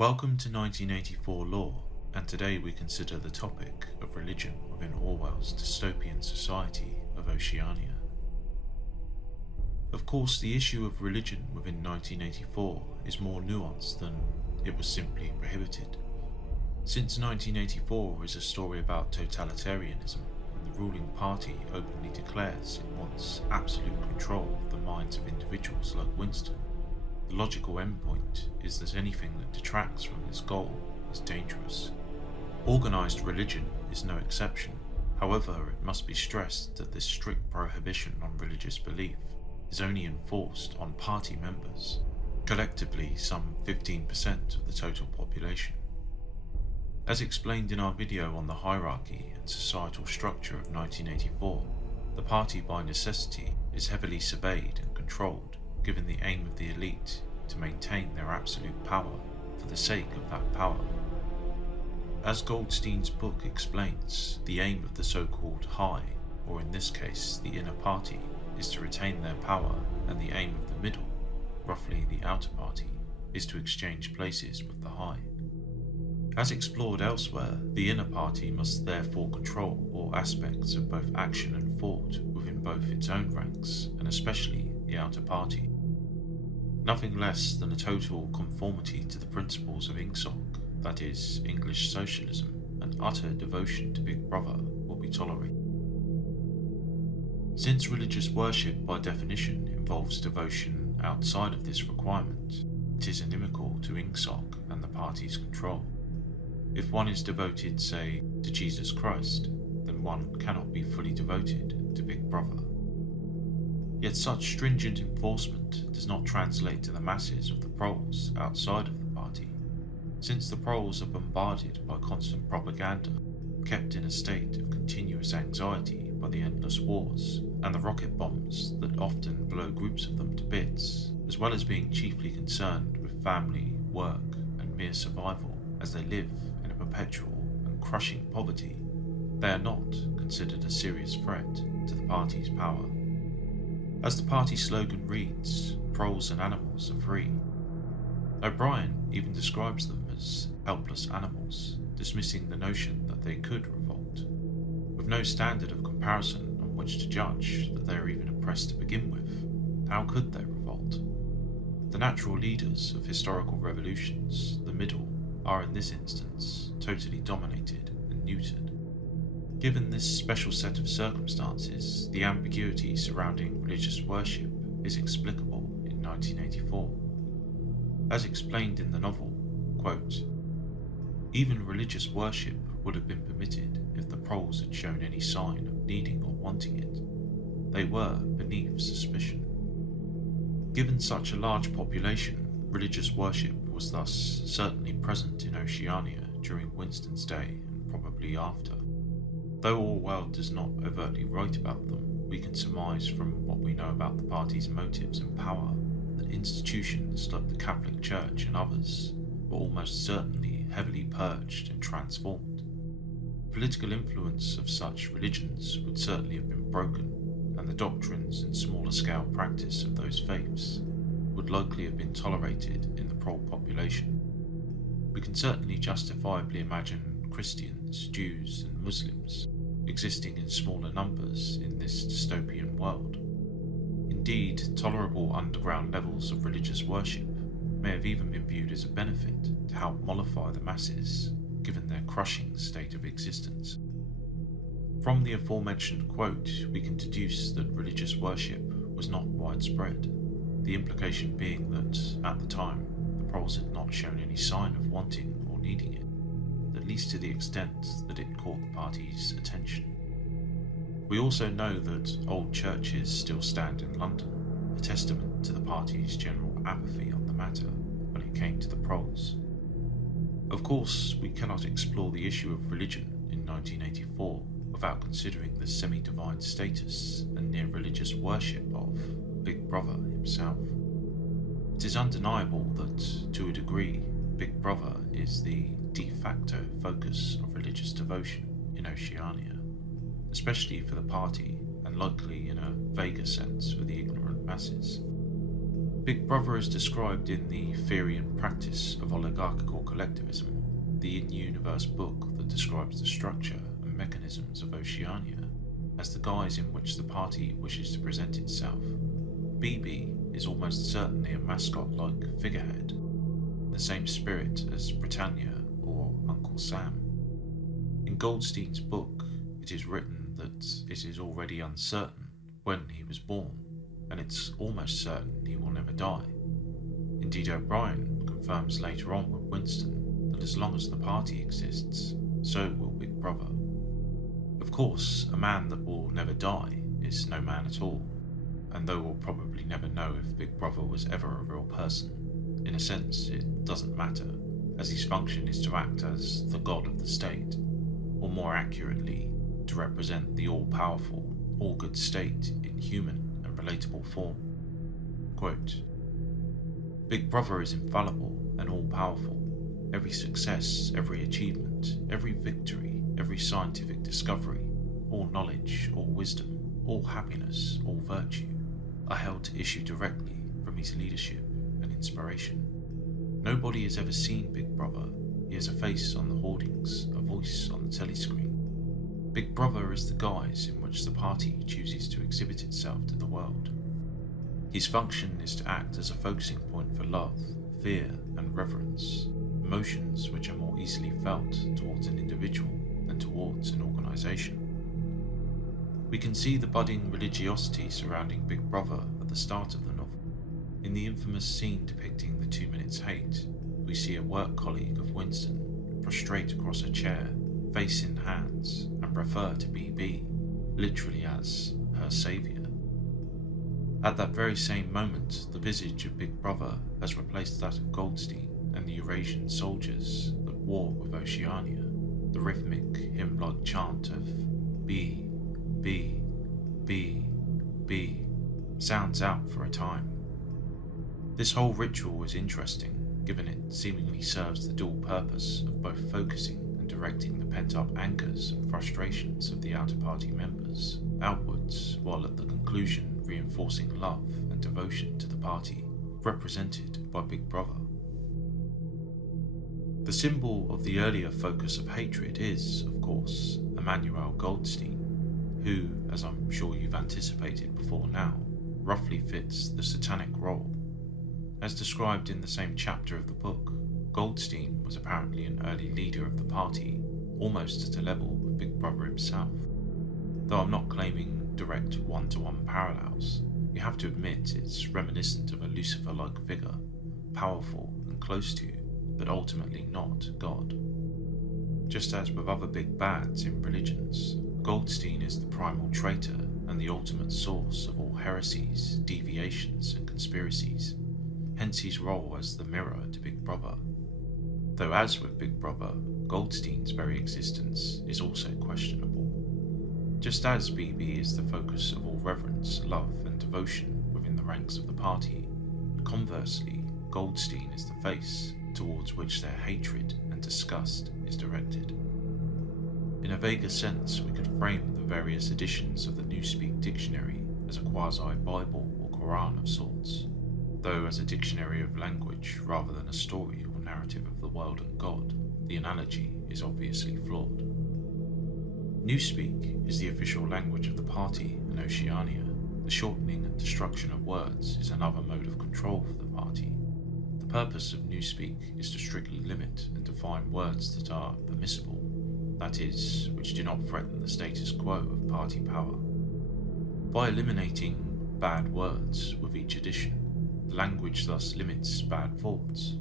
Welcome to 1984 Law, and today we consider the topic of religion within Orwell's dystopian society of Oceania. Of course, the issue of religion within 1984 is more nuanced than it was simply prohibited. Since 1984 is a story about totalitarianism, and the ruling party openly declares it wants absolute control of the minds of individuals like Winston, the logical endpoint is that anything that detracts from this goal is dangerous. Organised religion is no exception. However, it must be stressed that this strict prohibition on religious belief is only enforced on party members, collectively some 15% of the total population. As explained in our video on the hierarchy and societal structure of 1984, the party by necessity is heavily surveyed and controlled, given the aim of the elite to maintain their absolute power for the sake of that power. As Goldstein's book explains, the aim of the so-called high, or in this case the inner party, is to retain their power, and the aim of the middle, roughly the outer party, is to exchange places with the high. As explored elsewhere, the inner party must therefore control all aspects of both action and thought within both its own ranks, and especially the outer party. Nothing less than a total conformity to the principles of Ingsoc, that is, English socialism, and utter devotion to Big Brother will be tolerated. Since religious worship by definition involves devotion outside of this requirement, it is inimical to Ingsoc and the party's control. If one is devoted, say, to Jesus Christ, then one cannot be fully devoted to Big Brother. Yet such stringent enforcement does not translate to the masses of the proles outside of the party, since the proles are bombarded by constant propaganda, kept in a state of continuous anxiety by the endless wars and the rocket bombs that often blow groups of them to bits, as well as being chiefly concerned with family, work, and mere survival as they live in a perpetual and crushing poverty. They are not considered a serious threat to the party's power. As the party slogan reads, proles and animals are free. O'Brien even describes them as helpless animals, dismissing the notion that they could revolt. With no standard of comparison on which to judge that they are even oppressed to begin with, how could they revolt? The natural leaders of historical revolutions, the middle, are in this instance totally dominated and neutered. Given this special set of circumstances, the ambiguity surrounding religious worship is explicable in 1984. As explained in the novel, quote, "Even religious worship would have been permitted if the proles had shown any sign of needing or wanting it. They were beneath suspicion." Given such a large population, religious worship was thus certainly present in Oceania during Winston's day and probably after. Though Orwell does not overtly write about them, we can surmise from what we know about the party's motives and power that institutions like the Catholic Church and others were almost certainly heavily purged and transformed. Political influence of such religions would certainly have been broken, and the doctrines and smaller scale practice of those faiths would likely have been tolerated in the prole population. We can certainly justifiably imagine Christians, Jews, and Muslims existing in smaller numbers in this dystopian world. Indeed, tolerable underground levels of religious worship may have even been viewed as a benefit to help mollify the masses, given their crushing state of existence. From the aforementioned quote, we can deduce that religious worship was not widespread, the implication being that, at the time, the proles had not shown any sign of wanting or needing it, at least to the extent that it caught the party's attention. We also know that old churches still stand in London, a testament to the party's general apathy on the matter when it came to the proles. Of course, we cannot explore the issue of religion in 1984 without considering the semi-divine status and near-religious worship of Big Brother himself. It is undeniable that, to a degree, Big Brother is the de facto focus of religious devotion in Oceania, especially for the party and likely in a vaguer sense for the ignorant masses. Big Brother is described in the Theory and Practice of Oligarchical Collectivism, the in-universe book that describes the structure and mechanisms of Oceania, as the guise in which the party wishes to present itself. BB is almost certainly a mascot-like figurehead, the same spirit as Britannia or Uncle Sam. In Goldstein's book, it is written that it is already uncertain when he was born, and it's almost certain he will never die. Indeed, O'Brien confirms later on with Winston that as long as the party exists, so will Big Brother. Of course, a man that will never die is no man at all, and though we'll probably never know if Big Brother was ever a real person, in a sense it doesn't matter, as his function is to act as the god of the state, or more accurately, to represent the all-powerful, all-good state in human and relatable form. Quote, Big Brother is infallible and all-powerful. Every success, every achievement, every victory, every scientific discovery, all knowledge, all wisdom, all happiness, all virtue, are held to issue directly from his leadership and inspiration. Nobody has ever seen Big Brother. He has a face on the hoardings, a voice on the telescreen. Big Brother is the guise in which the party chooses to exhibit itself to the world. His function is to act as a focusing point for love, fear, and reverence, emotions which are more easily felt towards an individual than towards an organisation. We can see the budding religiosity surrounding Big Brother at the start of the novel. In the infamous scene depicting the 2 minutes hate, we see a work colleague of Winston prostrate across a chair, face in hands, and refer to BB, literally as her saviour. At that very same moment, the visage of Big Brother has replaced that of Goldstein and the Eurasian soldiers that war with Oceania. The rhythmic, hymn-like chant of B, B, B, B sounds out for a time. This whole ritual is interesting, given it seemingly serves the dual purpose of both focusing and directing the pent-up angers and frustrations of the outer party members outwards, while at the conclusion reinforcing love and devotion to the party, represented by Big Brother. The symbol of the earlier focus of hatred is, of course, Emmanuel Goldstein, who, as I'm sure you've anticipated before now, roughly fits the satanic role. As described in the same chapter of the book, Goldstein was apparently an early leader of the party, almost at a level with Big Brother himself. Though I'm not claiming direct one-to-one parallels, you have to admit it's reminiscent of a Lucifer-like figure, powerful and close to you, but ultimately not God. Just as with other big bads in religions, Goldstein is the primal traitor and the ultimate source of all heresies, deviations and conspiracies, hence his role as the mirror to Big Brother. Though as with Big Brother, Goldstein's very existence is also questionable. Just as BB is the focus of all reverence, love and devotion within the ranks of the party, conversely, Goldstein is the face towards which their hatred and disgust is directed. In a vaguer sense, we could frame the various editions of the Newspeak dictionary as a quasi-Bible or Quran of sorts, though as a dictionary of language rather than a story or narrative of the world and God, the analogy is obviously flawed. Newspeak is the official language of the party in Oceania. The shortening and destruction of words is another mode of control for the party. The purpose of Newspeak is to strictly limit and define words that are permissible, that is, which do not threaten the status quo of party power. By eliminating bad words with each edition, the language thus limits bad thoughts.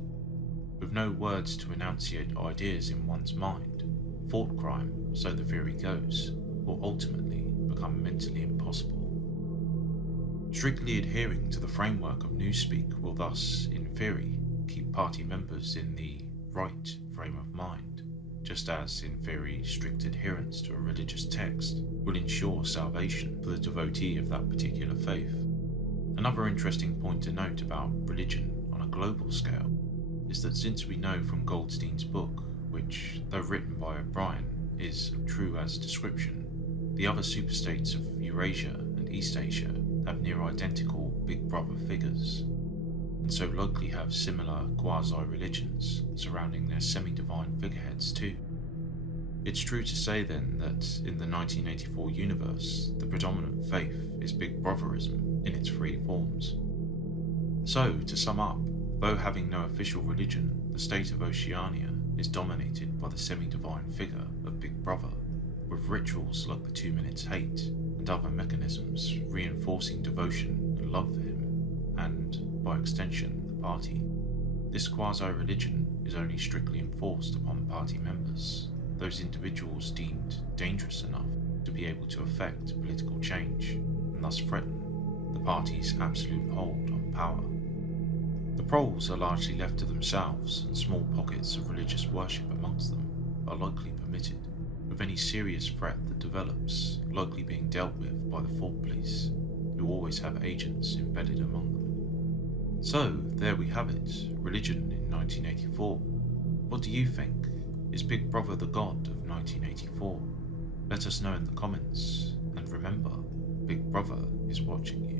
With no words to enunciate ideas in one's mind, thought crime, so the theory goes, will ultimately become mentally impossible. Strictly adhering to the framework of Newspeak will thus, in theory, keep party members in the right frame of mind, just as, in theory, strict adherence to a religious text will ensure salvation for the devotee of that particular faith. Another interesting point to note about religion on a global scale is that since we know from Goldstein's book, which, though written by O'Brien, is true as description, the other superstates of Eurasia and East Asia have near identical Big Brother figures. and so likely have similar quasi-religions surrounding their semi-divine figureheads too. It's true to say then that in the 1984 universe, the predominant faith is Big Brotherism in its three forms. So, to sum up, though having no official religion, the state of Oceania is dominated by the semi-divine figure of Big Brother, with rituals like the 2 minutes hate and other mechanisms reinforcing devotion and love for him, and, by extension, the party. This quasi-religion is only strictly enforced upon party members, those individuals deemed dangerous enough to be able to affect political change, and thus threaten the party's absolute hold on power. The proles are largely left to themselves, and small pockets of religious worship amongst them are likely permitted, with any serious threat that develops likely being dealt with by the Fort Police, who always have agents embedded among them. So, there we have it, religion in 1984. What do you think? Is Big Brother the god of 1984? Let us know in the comments, and remember, Big Brother is watching you.